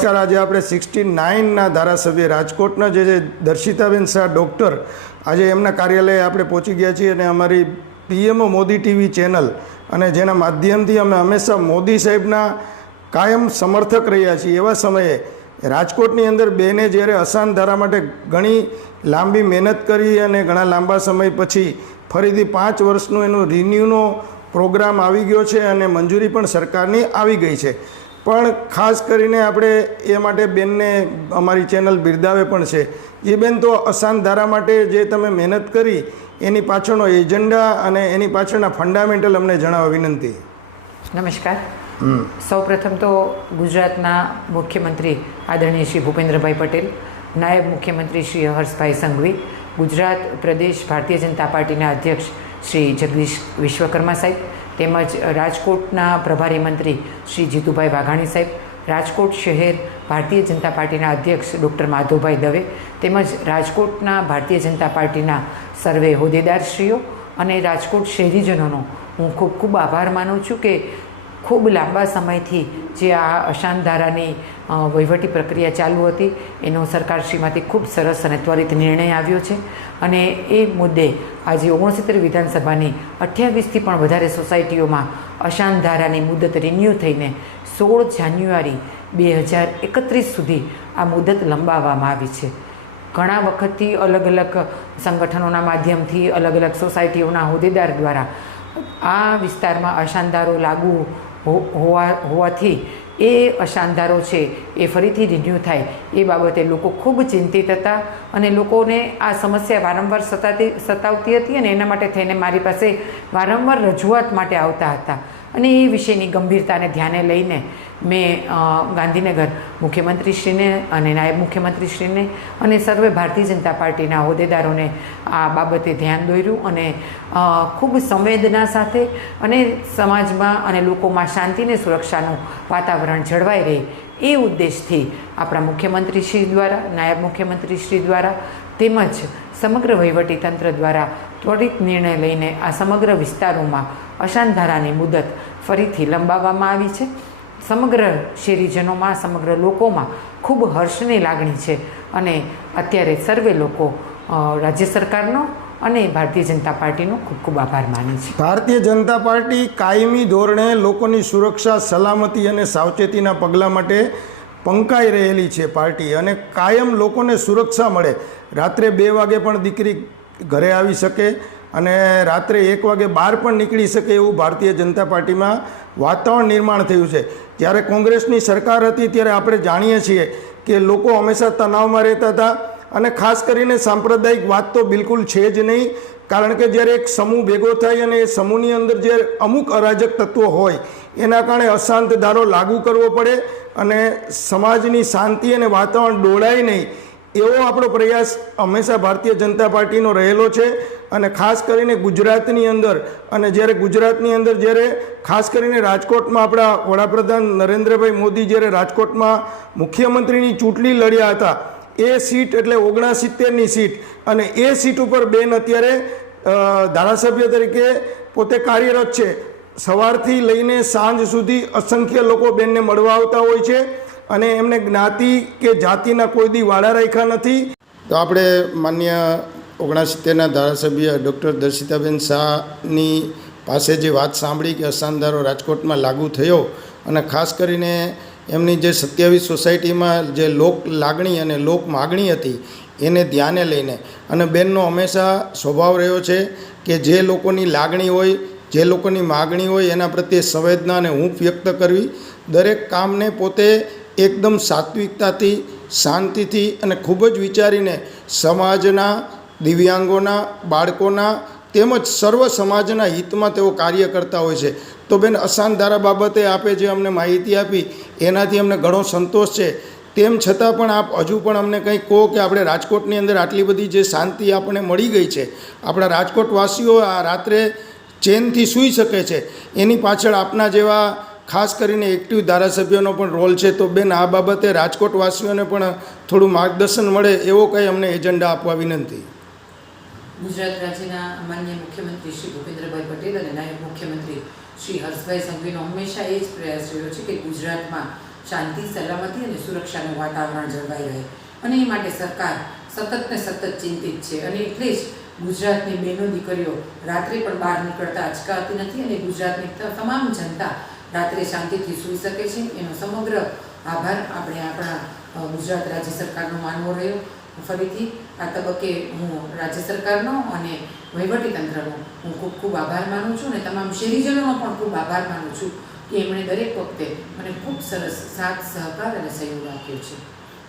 નમસ્કાર આજે આપણે સિક્સટી નાઇનના ધારાસભ્ય રાજકોટના જે દર્શિતાબેન શાહ ડૉક્ટર, આજે એમના કાર્યાલયે આપણે પહોંચી ગયા છીએ અને અમારી પીએમઓ મોદી ટીવી ચેનલ અને જેના માધ્યમથી અમે હંમેશા મોદી સાહેબના કાયમ સમર્થક રહ્યા છીએ. એવા સમયે રાજકોટની અંદર બેને જ્યારે અસાન ધારા માટે ઘણી લાંબી મહેનત કરી અને ઘણા લાંબા સમય પછી ફરીથી પાંચ વર્ષનું એનું રિન્યુનો પ્રોગ્રામ આવી ગયો છે અને મંજૂરી પણ સરકારની આવી ગઈ છે. પણ ખાસ કરીને આપણે એ માટે બેનને અમારી ચેનલ બિરદાવે પણ છે. એ બેન તો અસાન ધારા માટે જે તમે મહેનત કરી એની પાછળનો એજન્ડા અને એની પાછળના ફંડામેન્ટલ અમને જણાવવા વિનંતી. નમસ્કાર. સૌપ્રથમ તો ગુજરાતના મુખ્યમંત્રી આદરણીય શ્રી ભૂપેન્દ્રભાઈ પટેલ નાયબ મુખ્યમંત્રી શ્રી હર્ષભાઈ સંઘવી ગુજરાત પ્રદેશ ભારતીય જનતા પાર્ટીના અધ્યક્ષ શ્રી જગદીશ વિશ્વકર્મા સાહેબ તેમજ રાજકોટના પ્રભારી મંત્રી શ્રી જીતુભાઈ વાઘાણી સાહેબ, રાજકોટ શહેર ભારતીય જનતા પાર્ટીના અધ્યક્ષ ડૉક્ટર માધવભાઈ દવે તેમજ રાજકોટના ભારતીય જનતા પાર્ટીના સર્વે હોદ્દેદારશ્રીઓ અને રાજકોટ શહેરીજનોનો હું ખૂબ ખૂબ આભાર માનું છું કે ખૂબ લાંબા સમયથી જે આ અશાંત ધારાની વહીવટી પ્રક્રિયા ચાલુ હતી, એનો સરકારશ્રીમાંથી ખૂબ સરસ અને ત્વરિત નિર્ણય આવ્યો છે. અને એ મુદ્દે આજે ઓગણસિત્તેર વિધાનસભાની અઠ્યાવીસથી પણ વધારે સોસાયટીઓમાં અશાંત ધારાની મુદત રિન્યૂ થઈને સોળ જાન્યુઆરી બે હજાર એકત્રીસ સુધી આ મુદત લંબાવવામાં આવી છે. ઘણા વખતથી અલગ અલગ સંગઠનોના માધ્યમથી અલગ અલગ સોસાયટીઓના હોદ્દેદાર દ્વારા આ વિસ્તારમાં અશાંતધારો લાગુ હોવા, હોવાથી એ અશાંતધારો છે, એ ફરીથી રિન્યૂ થાય. એ બાબતે લોકો ખૂબ ચિંતિત હતા અને લોકોને આ સમસ્યા વારંવાર સતાતી, સતાવતી હતી અને એના માટે થઈને મારી પાસે વારંવાર રજૂઆત માટે આવતા હતા. અને એ વિષયની ગંભીરતાને ધ્યાને લઈને મેં ગાંધીનગર મુખ્યમંત્રીશ્રીને અને નાયબ મુખ્યમંત્રીશ્રીને અને સર્વે ભારતીય જનતા પાર્ટીના હોદ્દેદારોને આ બાબતે ધ્યાન દોર્યું અને ખૂબ સંવેદના સાથે અને સમાજમાં અને લોકોમાં શાંતિને સુરક્ષાનું વાતાવરણ જળવાઈ રહે એ ઉદ્દેશથી આપણા મુખ્યમંત્રીશ્રી દ્વારા, નાયબ મુખ્યમંત્રીશ્રી દ્વારા તેમજ સમગ્ર વહીવટીતંત્ર દ્વારા ત્વરિત નિર્ણય લઈને આ સમગ્ર વિસ્તારોમાં અશાંત ધારાની મુદત ફરીથી લંબાવવામાં આવી છે. સમગ્ર શેરીજનોમાં, સમગ્ર લોકોમાં ખૂબ હર્ષની લાગણી છે અને અત્યારે સર્વે લોકો રાજ્ય સરકારનો અને ભારતીય જનતા પાર્ટીનો ખૂબ ખૂબ આભાર માને છે. ભારતીય જનતા પાર્ટી કાયમી ધોરણે લોકોની સુરક્ષા, સલામતી અને સાવચેતીના પગલાં માટે પંકાઈ રહેલી છે પાર્ટી અને કાયમ લોકોને સુરક્ષા મળે. રાત્રે બે વાગે પણ દીકરી ઘરે આવી શકે અને રાત્રે એક વાગે બહાર પણ નીકળી શકે એવું ભારતીય જનતા પાર્ટીમાં વાતાવરણ નિર્માણ થયું છે. જ્યારે કોંગ્રેસની સરકાર હતી ત્યારે આપણે જાણીએ છીએ કે લોકો હંમેશા તણાવમાં રહેતા હતા અને ખાસ કરીને સાંપ્રદાયિક વાત તો બિલકુલ છે જ નહીં, કારણ કે જ્યારે એક સમૂહ ભેગો થાય અને એ સમૂહની અંદર જે અમુક અરાજક તત્વો હોય, એના કારણે અશાંત ધારો લાગુ કરવો પડે અને સમાજની શાંતિ અને વાતાવરણ ડોળાય નહીં. એવો આપણો પ્રયાસ હંમેશા ભારતીય જનતા પાર્ટીનો રહેલો છે અને ખાસ કરીને ગુજરાતની અંદર અને જ્યારે ગુજરાતની અંદર જ્યારે ખાસ કરીને રાજકોટમાં આપણા વડાપ્રધાન નરેન્દ્રભાઈ મોદી જ્યારે રાજકોટમાં મુખ્યમંત્રીની ચૂંટણી લડ્યા હતા, એ સીટ એટલે ઓગણસિત્તેરની સીટ અને એ સીટ ઉપર બેન અત્યારે ધારાસભ્ય તરીકે પોતે કાર્યરત છે. સવારથી લઈને સાંજ સુધી અસંખ્ય લોકો બેનને મળવા આવતા હોય છે. અને એમને જ્ઞાતિ કે જાતિના કોઈ દી વાળા રાખ્યા નથી. તો આપણે માન્ય ઓગણસિત્તેરના ધારાસભ્ય ડૉક્ટર દર્શિતાબેન શાહની પાસે જે વાત સાંભળી કે અસાનધારો રાજકોટમાં લાગુ થયો અને ખાસ કરીને એમની જે સત્યાવીસ સોસાયટીમાં જે લોક લાગણી અને લોક માગણી હતી એને ધ્યાને લઈને અને બેનનો હંમેશા સ્વભાવ રહ્યો છે કે જે લોકોની લાગણી હોય, જે લોકોની માગણી હોય એના પ્રત્યે સંવેદના અને હૂંફ વ્યક્ત કરવી દરેક કામને પોતે એકદમ સાત્વિકતાથી, શાંતિથી અને ખૂબ જ વિચારીને સમાજના, દિવ્યાંગોના, બાળકોના તેમજ સર્વ સમાજના હિતમાં તેઓ કાર્ય કરતા હોય છે. તો બેન, અશાંત ધારા બાબતે આપે જે અમને માહિતી આપી, એનાથી અમને ઘણો સંતોષ છે. તેમ છતાં પણ આપ હજુ પણ અમને કંઈ કહો કે આપણે રાજકોટની અંદર આટલી બધી જે શાંતિ આપણને મળી ગઈ છે. આપણા રાજકોટવાસીઓ આ રાત્રે ચેનથી સૂઈ શકે છે. એની પાછળ આપના જેવા ખાસ કરીને એક્ટિવ ધારાસભ્યોનો પણ રોલ છે, તો બેન આ બાબતે રાજકોટવાસીઓને પણ થોડું માર્ગદર્શન મળે એવો કંઈ અમને એજન્ડા આપવા વિનંતી. ગુજરાત રાજ્યના માન્ય મુખ્યમંત્રી શ્રી ભૂપેન્દ્રભાઈ પટેલ અને નાયબ મુખ્યમંત્રી શ્રી હર્ષભાઈ સંઘવીનો હંમેશા એ જ પ્રયાસ રહ્યો છે કે ગુજરાતમાં શાંતિ, સલામતી અને સુરક્ષાનું વાતાવરણ જળવાઈ રહે. અને એ માટે સરકાર સતત ને સતત ચિંતિત છે અને એટલે જ ગુજરાતની બહેનો દીકરીઓ રાત્રે પણ બહાર નીકળતા અચકાતી નથી અને ગુજરાતની તમામ જનતા રાત્રે શાંતિથી સૂઈ શકે છે. એનો સમગ્ર આભાર આપણે આપણા ગુજરાત રાજ્ય સરકારનો માનવો રહ્યો. ફરીથી આ તબક્કે હું રાજ્ય સરકારનો અને વહીવટીતંત્રનો હું ખૂબ ખૂબ આભાર માનું છું અને તમામ શહેરીજનોનો પણ ખૂબ આભાર માનું છું કે એમણે દરેક વખતે મને ખૂબ સરસ સાથ, સહકાર અને સહયોગ આપ્યો છે.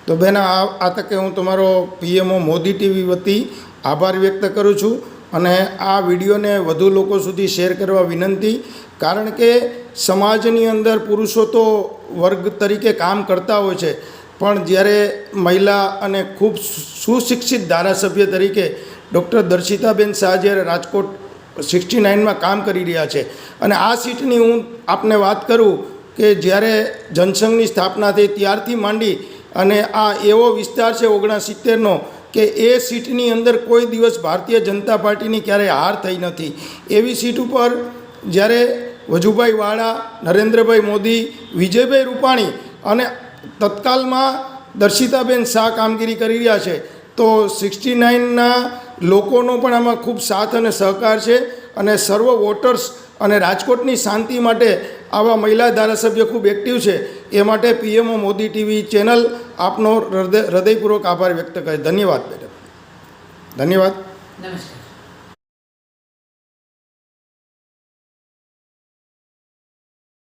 તો બેન આ તકે હું તમારો પીએમઓ મોદી ટીવી વતી આભાર વ્યક્ત કરું છું. અને આ વિડીયોને વધુ લોકો સુધી શેર કરવા વિનંતી, કારણ કે સમાજની અંદર પુરુષો તો વર્ગ તરીકે કામ કરતા હોય છે, પણ જ્યારે મહિલા અને ખૂબ સુશિક્ષિત ધારાસભ્ય તરીકે ડૉક્ટર દર્શિતાબેન શાહ જ્યારે રાજકોટ સિક્સટી નાઇનમાં કામ કરી રહ્યા છે, અને આ સીટની હું આપને વાત કરું કે જ્યારે જનસંઘની સ્થાપના થઈ ત્યારથી માંડી અને આ એવો વિસ્તાર છે ઓગણસિત્તેરનો કે એ સીટની અંદર કોઈ દિવસ ભારતીય જનતા પાર્ટીની ક્યારેય હાર થઈ નથી. એવી સીટ ઉપર જ્યારે વજુભાઈ વાળા, નરેન્દ્રભાઈ મોદી, વિજયભાઈ રૂપાણી અને તત્કાલમાં દર્શિતાબેન શાહ કામગીરી કરી રહ્યા છે, તો સિક્સટી નાઇનના લોકોનો પણ આમાં ખૂબ સાથ અને સહકાર છે અને સર્વ વોટર્સ અને રાજકોટની શાંતિ માટે આવા મહિલા ધારાસભ્ય ખૂબ એક્ટિવ છે. એ માટે પીએમઓ મોદી ટીવી ચેનલ આપનો હૃદય, હૃદયપૂર્વક આભાર વ્યક્ત કરે. ધન્યવાદ મેડમ ધન્યવાદ. નમસ્કાર.